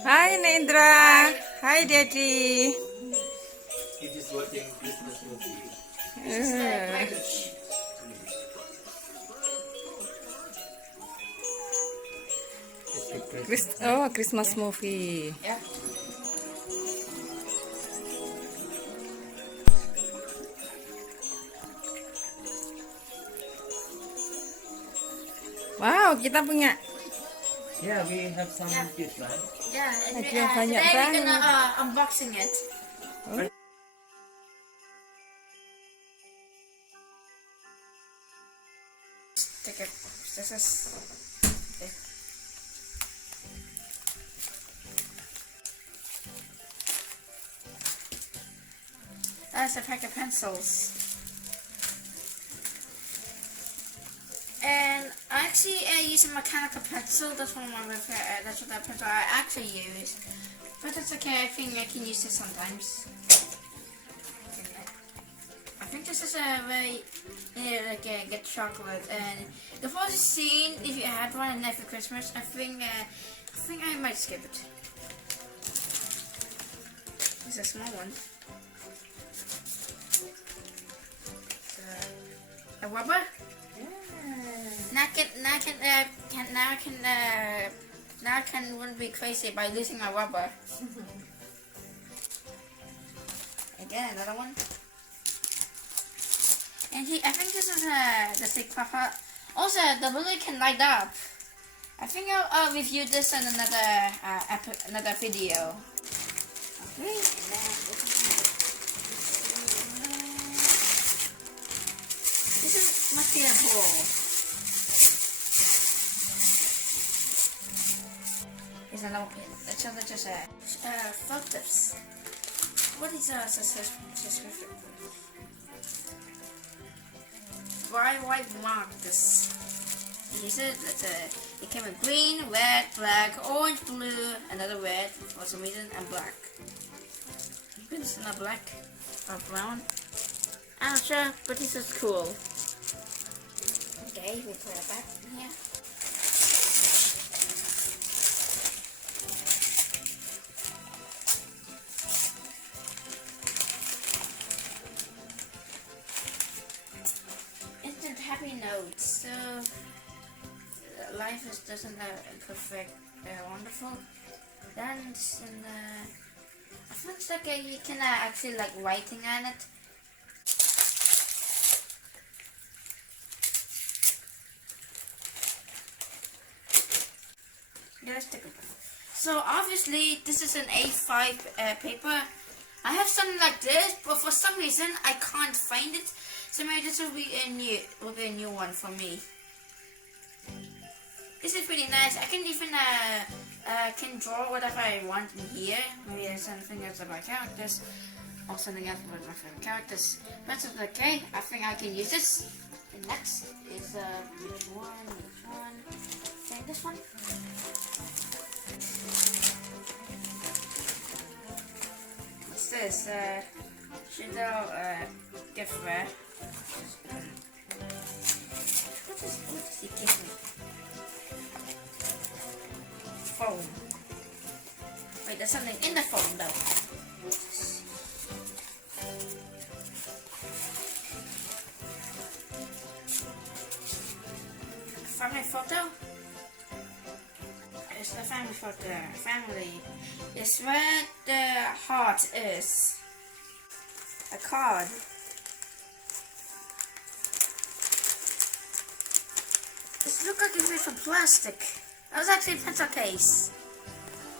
Hi, Nendra. Hi, Daddy. It is watching Christmas movie. This is the Grinch. It's the Christmas. Christmas movie. Yeah. Wow, kita punya Yeah, we have some gifts, right? Yeah. And Hadiah banyak today we're banget. gonna unboxing it. Take it. This is. Okay. That's a pack of pencils. And I actually use a mechanical pencil. That's one of my that's what that pencil I actually use. But that's okay. I think I can use this sometimes. I think this is a very like get chocolate. And the first scene, if you had one and for Christmas, I think I might skip it. It's a small one. A rubber. Now I can wouldn't be crazy by losing my rubber. Again, another one. And I think this is the thick puffer. Also, the balloon can light up. I think I'll review this in another video. Okay, and then this must be a ball. Is another just filters. What is subscription? Why mark this? Use it. It came with green, red, black, orange, blue, another red for some reason, and black. Maybe it's not black or brown. I'm not sure, but this is cool. Okay, we put it back in here. Instant happy notes. So life doesn't perfect, wonderful. Then it's in the. I think it's like you can actually like writing on it. So obviously this is an A5 paper. I have something like this, but for some reason I can't find it. So maybe this will be a new one for me. This is pretty nice. I can even can draw whatever I want in here. Maybe there's something else about characters, or something else about my favorite characters. But it's okay. I think I can use this. And next is which one? Okay, this one. What's this? Gift wrap. What is he giving me? Foam. Wait, there's something in the foam though. Family photo. It's the family photo. Family is where the heart is. A card. It looks like it's made from plastic. That was actually a pencil case.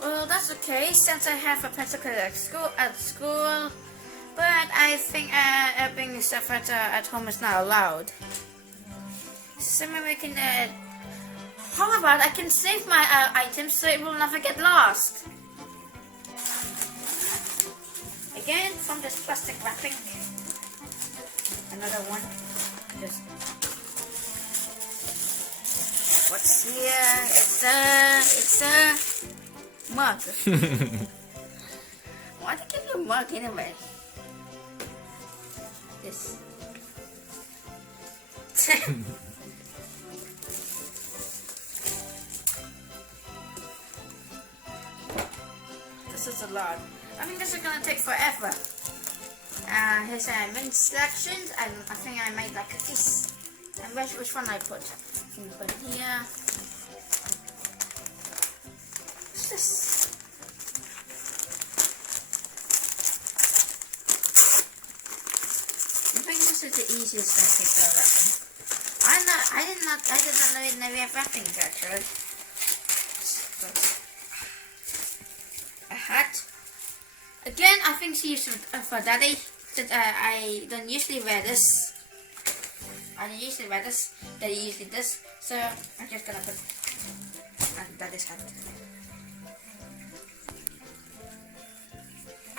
Well, that's okay since I have a pencil case at school. But I think bringing stuff at home is not allowed. So maybe I can. How about I can save my items so it will never get lost? Again, from this plastic wrapping. Another one. Just. What's here? It's a mug. Why did they give you a mug anyway? This. this is a lot. I think this is gonna take forever. Here's instructions. I think I made like cookies. And which one I put? I think I put it here. What's this? I think this is the easiest thing to wrapping. I did not know it never have wrapping actually. A hat. Again, I think she used for Daddy. Since I don't usually wear this. I don't usually wear this. Daddy usually this. So I'm just gonna put on Daddy's hat.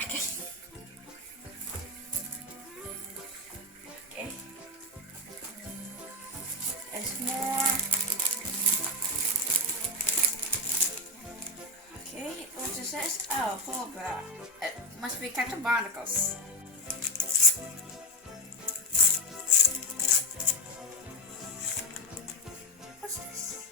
Okay. Okay. There's more. Okay, what's it says? Oh, hold on. It must be Captain Barnacles. What's this?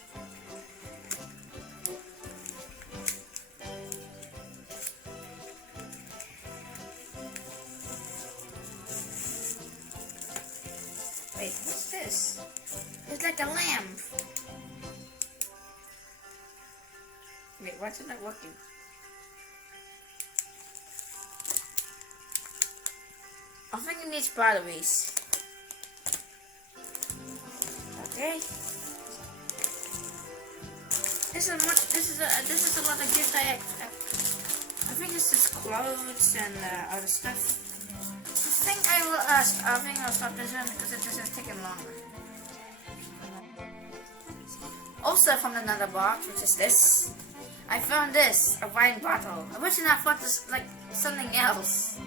Wait, what's this? It's like a lamp. Wait, what's it not working? I think it needs batteries. Okay. This is a lot of gifts I think this is clothes and other stuff. I think I'll stop this one because this is taking longer. Also from another box, which is this. I found this, a wine bottle. Originally I thought this like something else.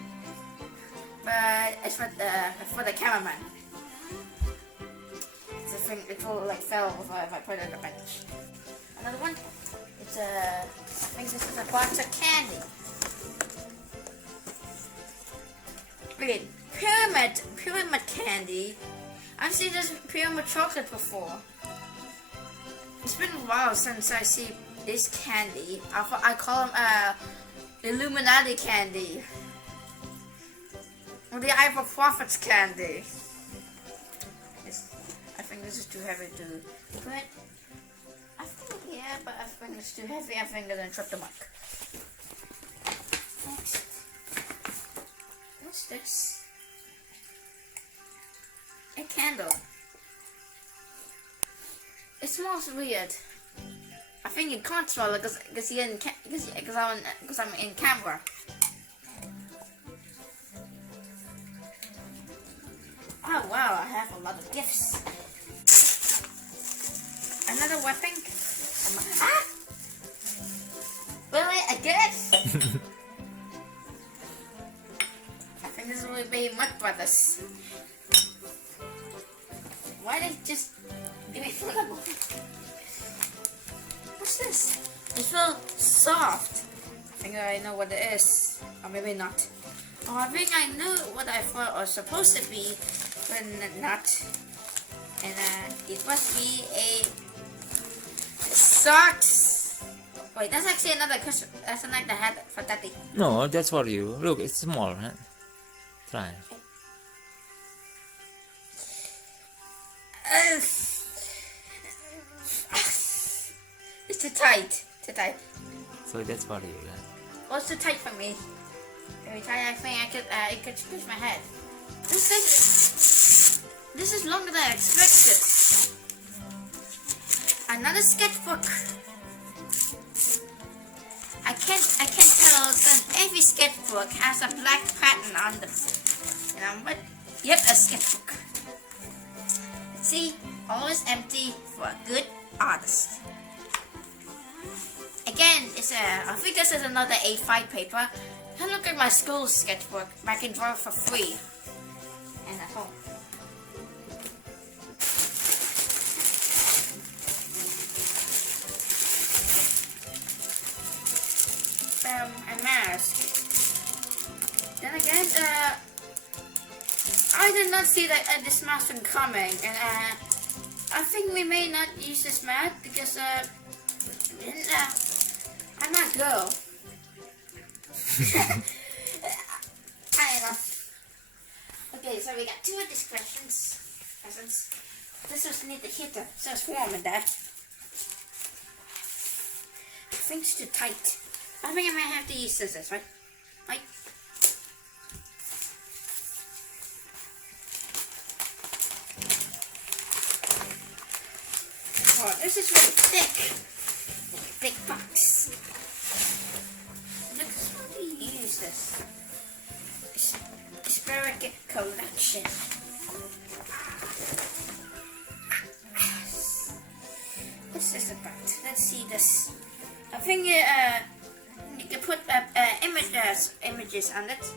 But it's for the cameraman. It's a thing, it will like fell if I put it on the bench. Another one, it's I think this is a box of candy. Wait, pyramid candy. I've seen this pyramid chocolate before. It's been a while since I see this candy. I call them Illuminati candy. Or the Eye of Prophets candy. I think this is too heavy to put. I think, yeah, but I think it's too heavy. I think I'm gonna trip the mic. Next. What's this? A candle. It smells weird. I think you can't smell it because I'm in camera. Oh wow, I have a lot of gifts. Another weapon. Ah! Really? A gift? I think this will be Mud Brothers. Why did it just give me flammable? What's this? It feels soft. I think I know what it is. Or maybe not. Oh, I think I knew what I thought it was supposed to be, but not. And it must be a socks. Wait, that's actually another cushion. That's like the hat for Daddy. No, that's for you. Look, it's small, huh? Try. It's too tight. Too tight. So that's for you, yeah? Well, it's too tight for me. Every time I think I could squish my head. This is longer than I expected. Another sketchbook. I can't tell that every sketchbook has a black pattern on them. You know what? Yep, a sketchbook. See, always empty for a good artist. Again, I think this is another A5 paper. And look at my school sketchbook. I can draw for free. And at home. A mask. Then again, I did not see that this mask coming, and I think we may not use this mask because I'm not girl. I don't know. Okay, so we got 2 of these presents. This was near the heater, so it's warm in there. I think it's too tight. I think I might have to use scissors, right? Right? Oh, this is really thick. Big box. Look, how do you use this? Asparagus collection. What's this about? Let's see this. I think you can put images on it.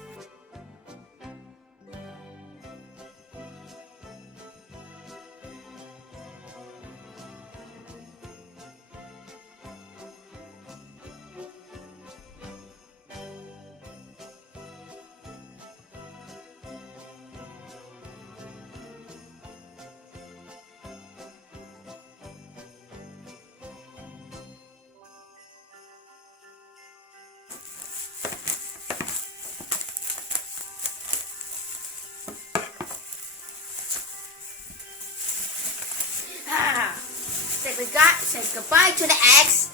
We got says goodbye to the eggs.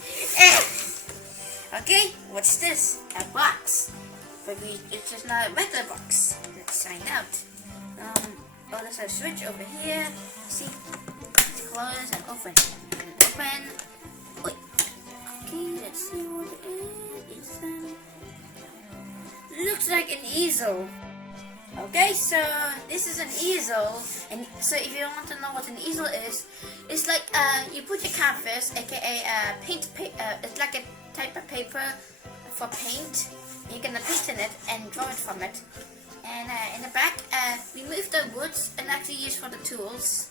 Okay, what's this? A box. But it's just not a regular box. Let's sign out. Oh, there's a switch over here. See? It's close and open. And open. Wait. Okay, let's see what it is. Looks like an easel. Okay, so this is an easel, and so if you want to know what an easel is, it's like you put your canvas, aka paint. It's like a type of paper for paint. You're gonna paint in it and draw it from it. And in the back, we move the woods and actually use for the tools.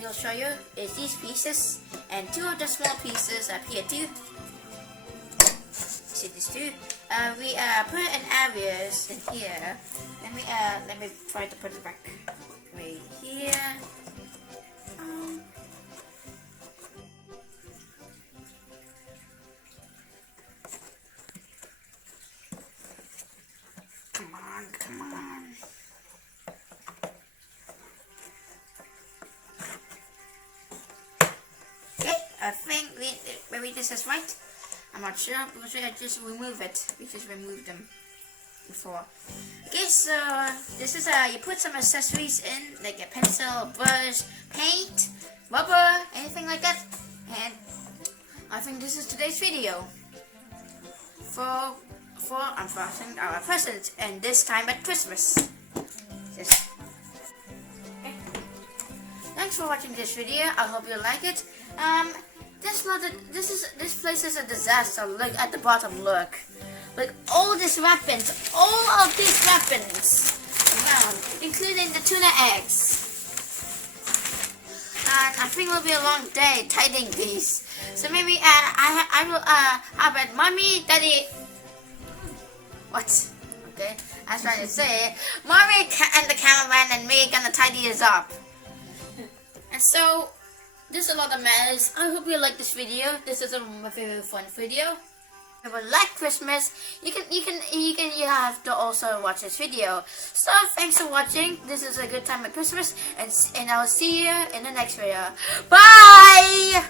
We'll show you is these pieces and 2 of the small pieces up here too. See these 2. We put it in areas in here. Let me try to put it back right here. Come on. Okay, I think maybe this is right. I'm not sure because I just remove it. We just removed them before. Okay, so this is you put some accessories in, like a pencil, brush, paint, rubber, anything like that. And I think this is today's video for unboxing our presents, and this time at Christmas. Okay. Thanks for watching this video. I hope you like it. This place is a disaster. Look at the bottom. Look, all these weapons, all of these weapons around, including the tuna eggs. And I think it will be a long day tidying these. So maybe I will have it, mommy, daddy. What? Okay, I was trying to say, mommy and the cameraman and me gonna tidy this up. And so. There's a lot of mess. I hope you like this video. This is my favorite fun video. If you like Christmas, you have to also watch this video. So thanks for watching. This is a good time at Christmas, and I'll see you in the next video. Bye.